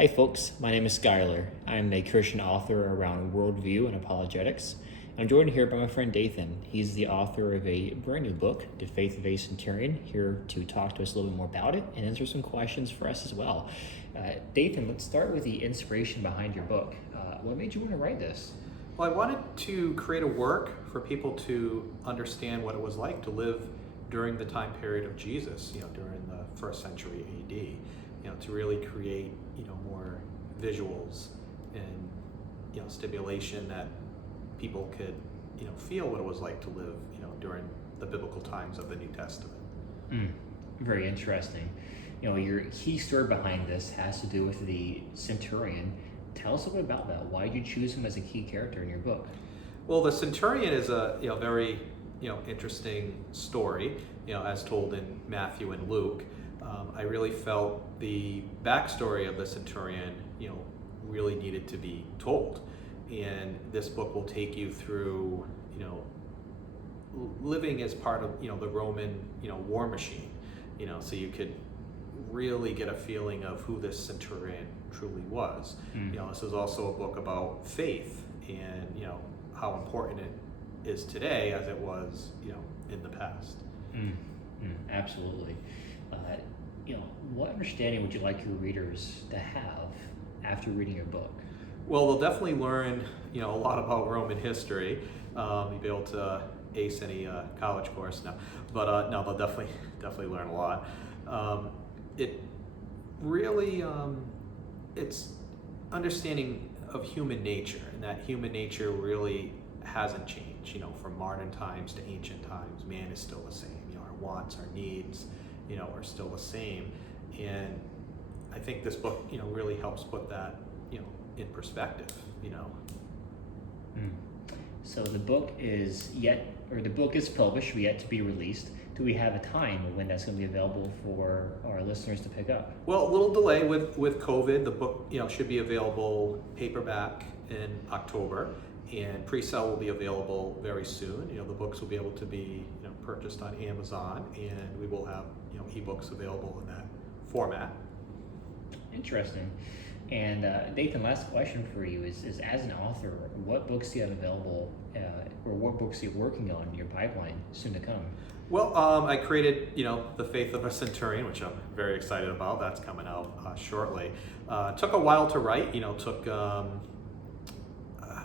Hi folks, my name is Skyler. I'm a Christian author around worldview and apologetics. I'm joined here by my friend Dathan. He's the author of a brand new book, The Faith of a Centurion, here to talk to us a little bit more about it and answer some questions for us as well. Dathan, let's start with the inspiration behind your book. What made you want to write this? Well, I wanted to create a work for people to understand what it was like to live during the time period of Jesus, during the first century AD, to really create, more visuals and, stimulation that people could, feel what it was like to live, during the biblical times of the New Testament. Very interesting. Your key story behind this has to do with the centurion. Tell us a bit about that. Why did you choose him as a key character in your book? Well, the centurion is a very interesting story, as told in Matthew and Luke. I really felt the backstory of the centurion, really needed to be told, and this book will take you through, living as part of the Roman war machine, so you could really get a feeling of who this centurion truly was. This is also a book about faith and how important it is today as it was in the past. Absolutely. What understanding would you like your readers to have after reading your book? Well, they'll definitely learn a lot about Roman history. You'll be able to ace any college course now, but no, they'll definitely learn a lot. It really it's understanding of human nature, and that human nature really hasn't changed. From modern times to ancient times, man is still the same. Our wants, our needs, are still the same. And I think this book, really helps put that, in perspective. So the book is published, but yet to be released. Do we have a time when that's going to be available for our listeners to pick up? Well, a little delay with COVID. The book, should be available paperback in October, and pre-sale will be available very soon. The books will be able to be, purchased on Amazon, and we will have, ebooks available in that format. Interesting. And Dathan, last question for you is as an author, what books do you have available, or what books are you working on in your pipeline soon to come? Well, I created, The Faith of a Centurion, which I'm very excited about. That's coming out shortly. Took a while to write. Took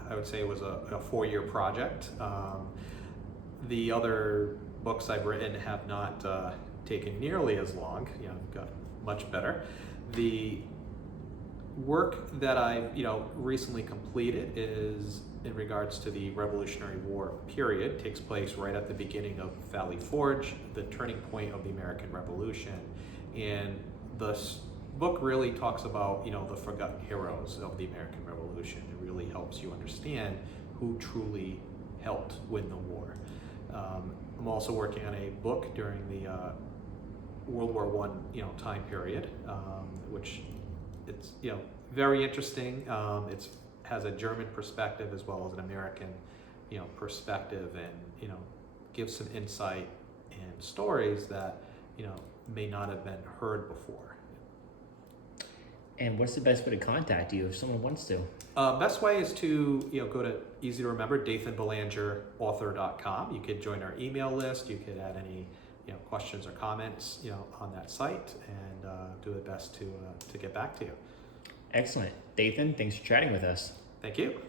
I would say it was a 4-year project. The other books I've written have not taken nearly as long. Got much better. The work that I've recently completed is in regards to the Revolutionary War period. Takes place right at the beginning of Valley Forge, the turning point of the American Revolution, and the book really talks about the forgotten heroes of the American Revolution. It really helps you understand who truly helped win the war. I'm also working on a book during the World War I time period, which it's very interesting. It has a German perspective as well as an American perspective, and gives some insight and stories that may not have been heard before. And what's the best way to contact you if someone wants to? Best way is to go to, easy to remember, dathanbelangerauthor.com. You could join our email list. You could add any questions or comments on that site, and do the best to get back to you. Excellent. Dathan, thanks for chatting with us. Thank you.